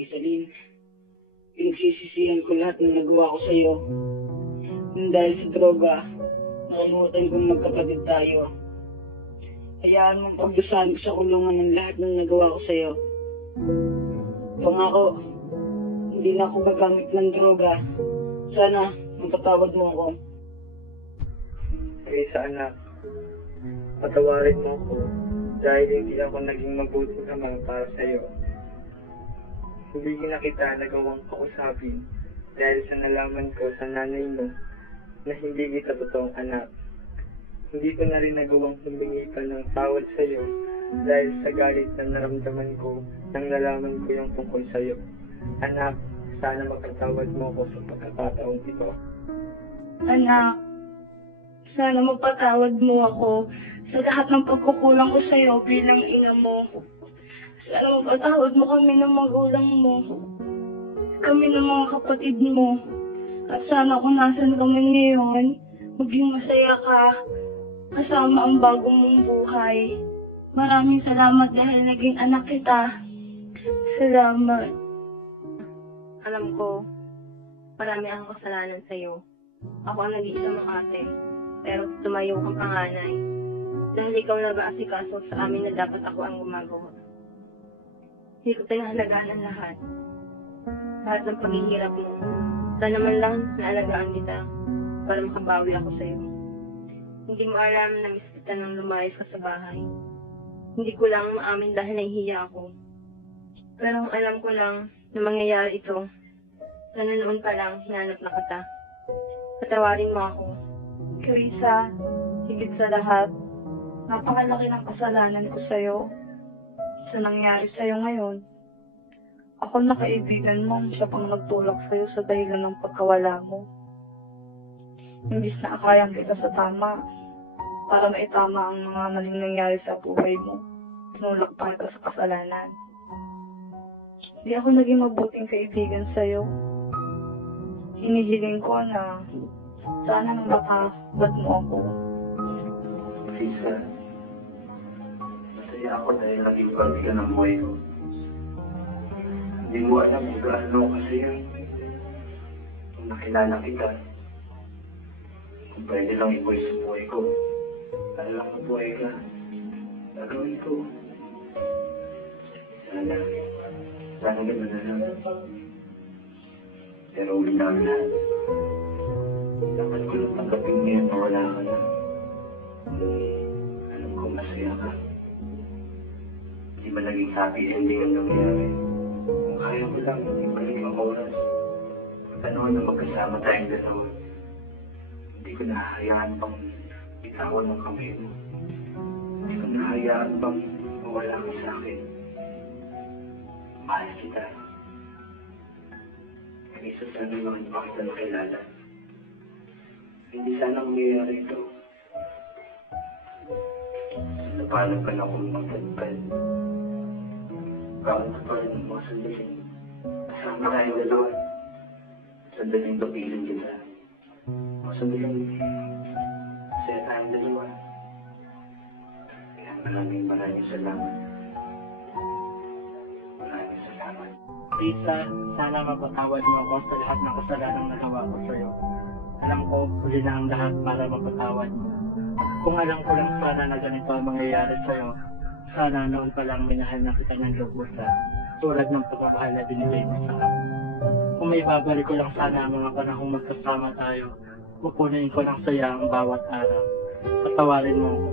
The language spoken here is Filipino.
Isaline, pinagsisisihan ko lahat ng nagawa ko sa'yo. Dahil sa droga, nakalimutan kong magkapatid tayo. Hayaan mong pagdusahan ko sa kulungan ng lahat ng nagawa ko sa'yo. Pangako, hindi na ako gagamit ng droga. Sana, mapatawad mo ako. Teresa anak, patawarin mo ako dahil hindi ako naging mabuting ama para sa'yo. Hindi na kita nagawang kausapin dahil sa nalaman ko sa nanay mo na hindi kita totoong anak. Hindi ko na rin nagawang humingi pa ng tawad sa'yo dahil sa galit na naramdaman ko nang nalaman ko yung tungkol sa'yo. Anak, sana magpatawad mo ako sa pagkakataong ito. Anak, sana magpatawad mo ako sa lahat ng pagkukulang ko sa'yo bilang ina mo. Sana magpatawad mo kami ng magulang mo, kami ng mga kapatid mo. At sana kung nasan kami ngayon, maging masaya ka kasama ang bagong mong buhay. Maraming salamat dahil naging anak kita. Salamat. Alam ko, marami akong kasalanan sa'yo. Ako ang nag-iisa mong ate, pero tumayo kang panganay. Dahil ikaw nag-aasikaso sa amin na dapat ako ang gumagawa. Hindi ko pinahalagaan ang lahat. Lahat ng paghihirap mo. Sana naman lang naalagaan kita para makabawi ako sa'yo. Hindi mo alam na miss kita nang lumayas ka sa bahay. Hindi ko lang maamin dahil nahihiya ako. Pero ang alam ko lang na mangyayari ito, na noon pa lang hinanap na kita. Patawarin mo ako. Teresa, higit sa lahat, napakalaki ng kasalanan ko sa'yo. Sa nangyari sa'yo ngayon. Ako na kaibigan mo, siya pang nagtulak sa'yo sa dahilan ng pagkawala mo. Imbis na akayang kita sa tama, para maitama ang mga maling nangyari sa buhay mo, tinulak pa kita sa kasalanan. Hindi ako naging mabuting kaibigan sa'yo. Hinihiling ko na sana nang makabad mo ako. Teresa, masaya ako dahil naging parte ka ng buhay ko. Hindi mo alam kung gaano kasi yun. Kung nakilala kita, kung pwede lang i-voice sa buhay ko, para lang mabuhay ka, gagawin ko. Sana gano'n na lang. Pero uli na ang lahat. Dapat ko lang tanggapin ngayon na wala ka na. Alam ko masaya ka. Hindi ba naging happy ending ang nangyari? Kung kaya ko lang, ibalik ang oras. Panahon na magkasama tayong dalawa. Hindi ko nahahayaan pang bitawan ng kamay mo. Hindi ko nahahayaan pang mawala ka sa akin. Mahal kita. Isa sana lang hindi pa kita nakilala. Hindi sana mangyayari ito. Napalag ka na akong magtagpal. Bakit na pa rin ang mga sandaling? Kasama tayong dalawa. Sandaling papiling kita. Mga sandaling masaya tayong dalawa. Kaya maraming salamat. Maraming salamat. Teresa, sana mapatawad mo ako sa lahat ng kasalanan na nagawa ko sa'yo. Alam ko, huli na ang lahat para mapatawad mo. Kung alam ko lang sana na ganito ang mangyayari sa'yo, sana noon pa lang minahal na kita ng lubusan, tulad ng pagkakahal na binigay mo sa akin. Kung may babalik ko lang sana ang mga panahong magkasama tayo, kukunin ko ng saya ang bawat araw. Patawarin mo ako.